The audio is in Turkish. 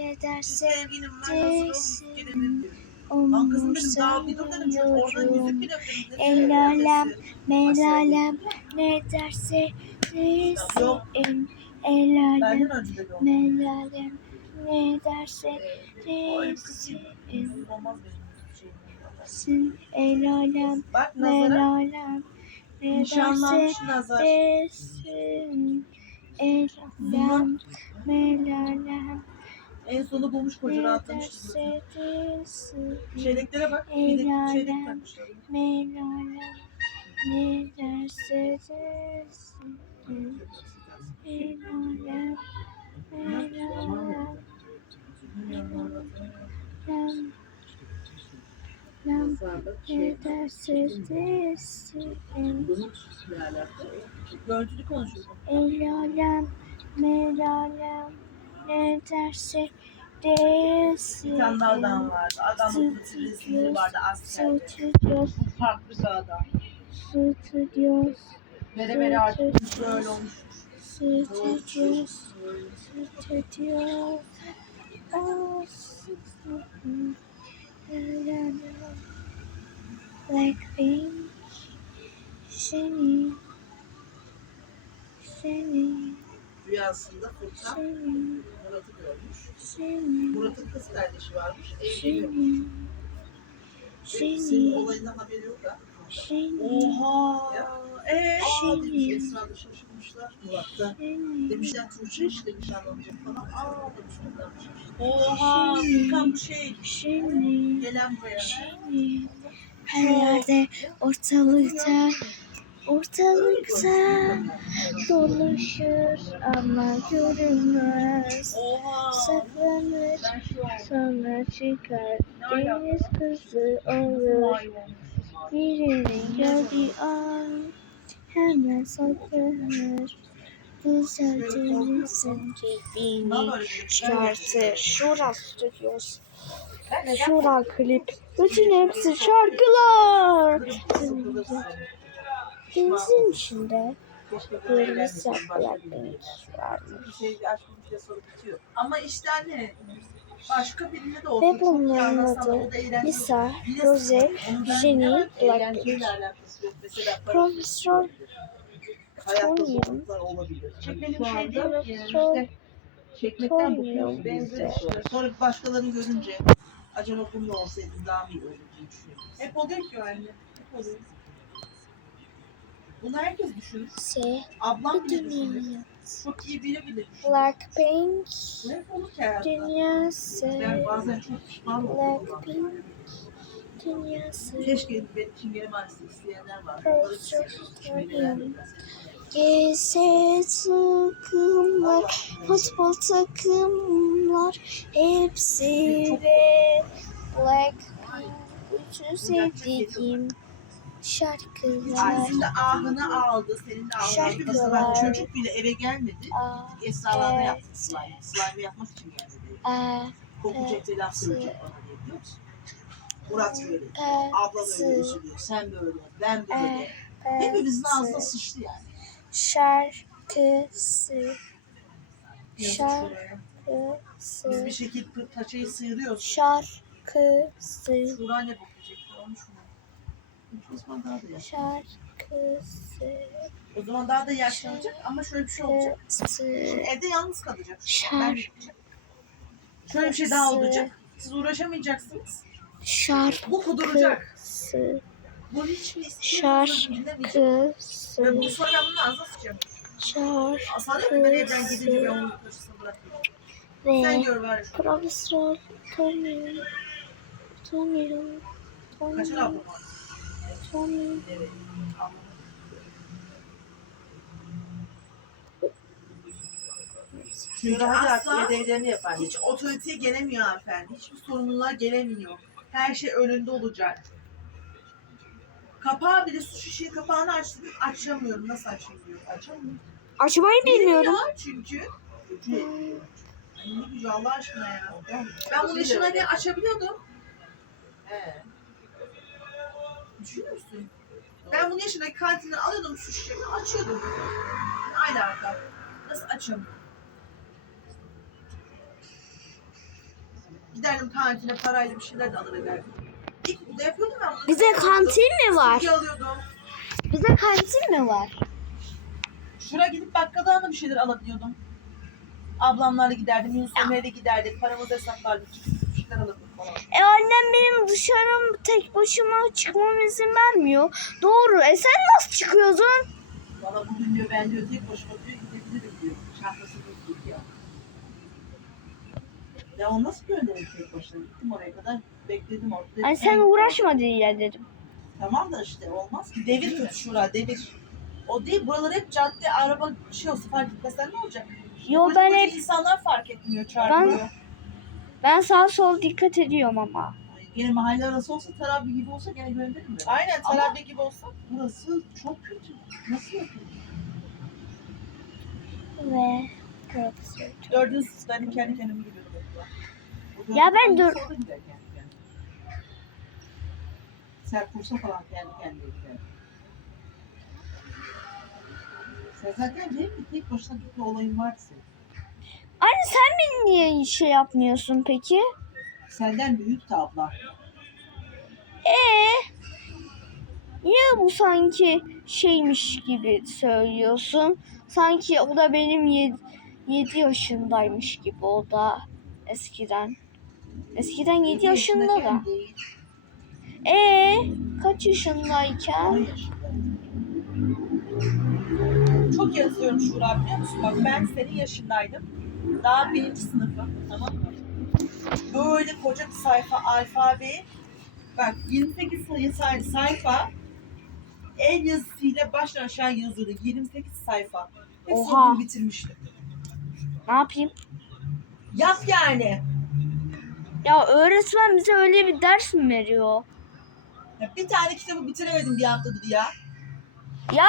ne Siz derse sevgilim ben hazır desin. kırmızı. El alem, melalem ne derse desin. El alem, yok. melalem ne derse desin. El alem, nazara melalem ne derse desin. El alem, melalem En sonu bulmuş koca ne rahatlamıştı. derse desin. Çeyleklere bak. Bir de çeyrek alem. takmışlar. Ne derse desin. Görüntülü konuşuyorsun. El alem, melalem ne derse desin. Bir tane daha adam vardı. Adam resmleri vardı askerde. Stüdyos, Farklı bir adam. stüdyos, Vere vere artık böyle olmuş. stüdyos, stüdyos. Blackpink, seni, seni, Rüyasında Furkan Murat'ı görmüş. Murat'ın kız kardeşi varmış. Evleniyor. seni, Senin seni, olayından haberi yok da. Oha. Eee? Aa demiş Esra'da şaşırmışlar. Murat'ta. Demişler Tuğçe işte nişanlanacak falan. Aa demişler. Oha. Furkan bu şey. Şimdi, Gelen buraya. her yerde ortalıkta ortalıkta dolaşır ama görünmez. Saklanır sonra çıkar deniz kızı olur. Birini gördüğü an hemen saklanır. Güzel denizin dibini çıkartır. Şura stüdyos. Şura klip. Bütün hepsi şarkılar. Denizin içinde Blackpink varmış. Bir şey bir soru bitiyor. Ama işte anne başka birine de olsun. Ve bunların adı o. Lisa, ben Jenny. Mesela Profesör Tony'nin şey anda değil yani Profesör işte çekmekten Tony bıkıyoruz. benzer. Sonra başkalarını görünce acaba bu mu olsaydı daha mı iyi olur diye düşünüyorum. Hep oluyor ki o anne. Hep oluyor. Bunu herkes düşünür. Se Ablam bile düşünür. Çok iyi biri bile düşünür. Blackpink ki hayatta. Dünyası Ben bazen çok pişman oluyorum. Blackpink Dünyası Keşke benim için maalesef isteyenler var. Tony beğendim. Geze takımlar Futbol takımlar Hepsi ve Blackpink Bütün sevdiğim şarkılar Aslında ahını aldı, senin de ahını aldı. Mesela bak çocuk bile eve gelmedi. Aa, Esralarına Evet. yaptı slime. Slime yapmak için geldi. aa, Kokacak ve laf söyleyecek bana diye biliyor musun? Murat böyle. aa, Abla böyle söylüyor. Sen böyle. Ben böyle. aa, Hepimizin ağzına sıçtı yani. Şarkısı Yazık Şarkı. şuraya. Biz bir Şarkısı şekilde paçayı sıyırıyoruz. Şarkısı Şura ne bakacak? Olmuş mu? Osman daha da. Şarkısı O zaman daha da yaşlanacak ama şöyle bir şey olacak. Şarkısı Şimdi evde yalnız kalacak. Ben. Şöyle bir şey daha olacak. Siz uğraşamayacaksınız. Bu kuduracak. Şarkısı Bu hiç mi dinlemeyecek. Ve Şarkısı bu sonra ben bunu ağzına sıçacağım. Şarkısı Aslan hep ben evden gidince ben onu karşısına bırakıyorum. Sen Ve gör var. Profesör Tony Tony Kaçın Tony ablam Evet. ablam. Çünkü asla yapar. hiç otoriteye gelemiyor hanımefendi. Hiçbir sorumluluğa gelemiyor. Her şey önünde olacak. Kapağı bile su şişeyi kapağını açtım. Açamıyorum. Nasıl diyor. Açamıyorum. Açmayı bilmiyorum. Ya çünkü. Ay ne güzel Allah aşkına ya. Ben bunu yaşamayken açabiliyordum. He. Düşünüyor musun? Ben bunu yaşındaki kantinden alıyordum su şişemi açıyordum. Ne alaka? Nasıl açamıyorum? Giderdim kantine parayla bir şeyler de alıverdim. İlk burada yapıyordum ben bunu. Bize kantin mi var? Silgi alıyordum. Bize kantin mi var? Şuraya gidip bakkaldan da bir şeyler alabiliyordum. Ablamlarla giderdim, Yunus Emre'yle giderdik. Paramızı hesaplardık. E annem benim dışarı tek başıma çıkmama izin vermiyor. Doğru. E sen nasıl çıkıyorsun? Valla bugün diyor ben diyor tek başıma diyor gidebilirim diyor. Çantası yok ya. Ya o nasıl gönderir tek başına? Gittim oraya kadar bekledim orada. Dedim, Ay sen "Ben- uğraşma diye dedim. Tamam da işte olmaz ki. Devir tut şura devir. O değil buralar hep cadde araba şey olsa fark etmesen ne olacak? Yo ben hep insanlar fark etmiyor çarpıyor. ben sağ sol dikkat ediyorum ama. Gene mahalle arası olsa Tarabya gibi olsa gene gönderirim ben. Aynen Ama- Tarabya gibi olsa. Burası çok kötü. Nasıl yapıyor? Ve profesör. Dördüncü sınıfta kendi kendime gidiyordum okula. O Ya ben sınıfta o da gider kendi kendine. Sen kursa falan kendi kendine gider. Sen zaten değil mi? Tek başına gitme olayın var senin. Anne sen beni niye şey yapmıyorsun peki? Senden büyük de abla. Ee, niye bu sanki şeymiş gibi söylüyorsun? Sanki o da benim 7 yaşındaymış gibi o da eskiden. Eskiden 7 yaşında da. Değil, Ee, kaç yaşındayken? yaşında. Çok yazıyorum Şura biliyor musun? Bak ben senin yaşındaydım. Daha birinci sınıfım tamam mı? Böyle koca bir sayfa alfabe. Bak 28 sayı say- sayfa el yazısıyla baştan aşağı yazıyordu. 28 sayfa. Hepsini Oha. bitirmiştim. Ne yapayım? Yap yani. Ya öğretmen bize öyle bir ders mi veriyor? Ya bir tane kitabı bitiremedim bir haftadır ya. Ya